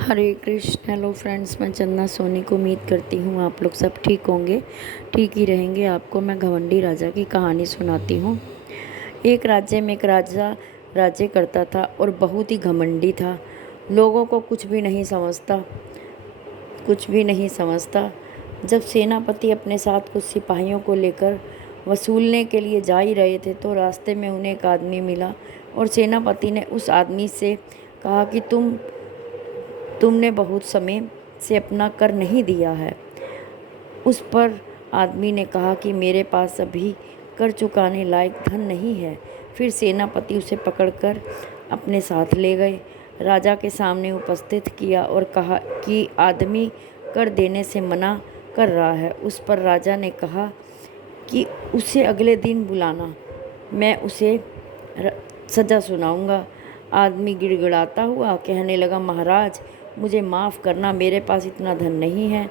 हरे Krishna. Hello friends, मैं चंदना सोनी को उम्मीद करती हूँ आप लोग सब ठीक होंगे, ठीक ही रहेंगे। आपको मैं घमंडी राजा की कहानी सुनाती हूँ। एक राज्य में एक राजा राज्य करता था और बहुत ही घमंडी था। लोगों को कुछ भी नहीं समझता। जब सेनापति अपने साथ कुछ सिपाहियों को लेकर वसूलने के लिए जा ही रहे थे तो रास्ते में उन्हें एक आदमी मिला और सेनापति ने उस आदमी से कहा कि तुमने बहुत समय से अपना कर नहीं दिया है। उस पर आदमी ने कहा कि मेरे पास अभी कर चुकाने लायक धन नहीं है। फिर सेनापति उसे पकड़कर अपने साथ ले गए, राजा के सामने उपस्थित किया और कहा कि आदमी कर देने से मना कर रहा है। उस पर राजा ने कहा कि उसे अगले दिन बुलाना, मैं उसे सज़ा सुनाऊंगा। आदमी गिड़गिड़ाता हुआ कहने लगा, महाराज मुझे माफ़ करना, मेरे पास इतना धन नहीं है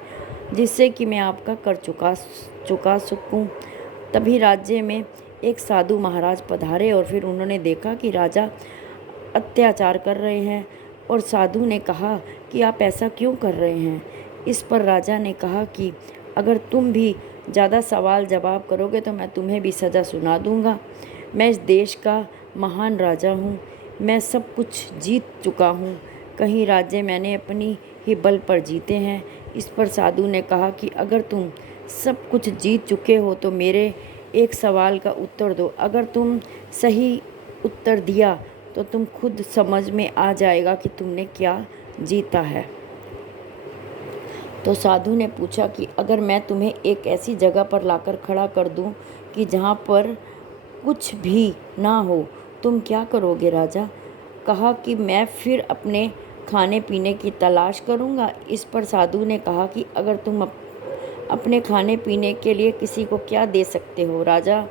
जिससे कि मैं आपका कर चुका सकूं। तभी राज्य में एक साधु महाराज पधारे और फिर उन्होंने देखा कि राजा अत्याचार कर रहे हैं और साधु ने कहा कि आप ऐसा क्यों कर रहे हैं। इस पर राजा ने कहा कि अगर तुम भी ज़्यादा सवाल जवाब करोगे तो मैं तुम्हें भी सज़ा सुना दूंगा। मैं इस देश का महान राजा हूँ, मैं सब कुछ जीत चुका हूँ। कई राज्य मैंने अपनी ही बल पर जीते हैं। इस पर साधु ने कहा कि अगर तुम सब कुछ जीत चुके हो तो मेरे एक सवाल का उत्तर दो। अगर तुम सही उत्तर दिया तो तुम खुद समझ में आ जाएगा कि तुमने क्या जीता है। तो साधु ने पूछा कि अगर मैं तुम्हें एक ऐसी जगह पर लाकर खड़ा कर दूं कि जहां पर कुछ भी ना हो, तुम क्या करोगे। राजा कहा कि मैं फिर अपने खाने पीने की तलाश करूंगा। इस पर साधु ने कहा कि अगर तुम अपने खाने पीने के लिए किसी को क्या दे सकते हो। राजा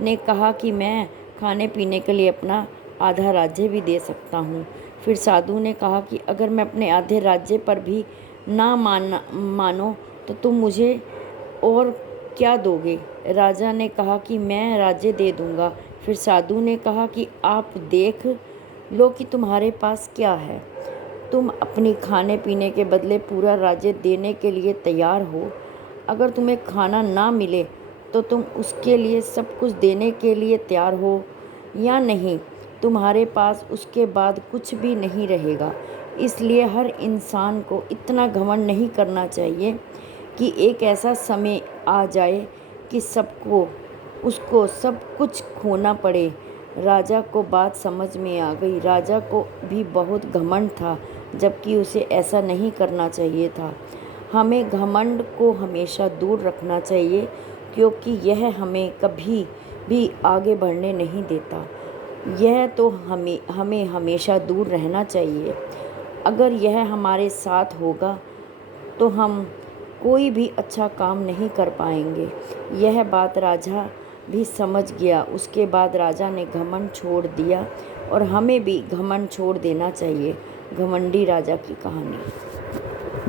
ने कहा कि मैं खाने पीने के लिए अपना आधा राज्य भी दे सकता हूँ। फिर साधु ने कहा कि अगर मैं अपने आधे राज्य पर भी ना मानो तो तुम मुझे और क्या दोगे। राजा ने कहा कि मैं राज्य दे दूंगा। फिर साधु ने कहा कि आप देख लो कि तुम्हारे पास क्या है। तुम अपनी खाने पीने के बदले पूरा राज्य देने के लिए तैयार हो। अगर तुम्हें खाना ना मिले तो तुम उसके लिए सब कुछ देने के लिए तैयार हो या नहीं। तुम्हारे पास उसके बाद कुछ भी नहीं रहेगा। इसलिए हर इंसान को इतना घमंड नहीं करना चाहिए कि एक ऐसा समय आ जाए कि उसको सब कुछ खोना पड़े। राजा को बात समझ में आ गई। राजा को भी बहुत घमंड था, जबकि उसे ऐसा नहीं करना चाहिए था। हमें घमंड को हमेशा दूर रखना चाहिए क्योंकि यह हमें कभी भी आगे बढ़ने नहीं देता। यह तो हमें हमेशा दूर रहना चाहिए। अगर यह हमारे साथ होगा तो हम कोई भी अच्छा काम नहीं कर पाएंगे। यह बात राजा भी समझ गया। उसके बाद राजा ने घमंड छोड़ दिया और हमें भी घमंड छोड़ देना चाहिए। घमंडी राजा की कहानी।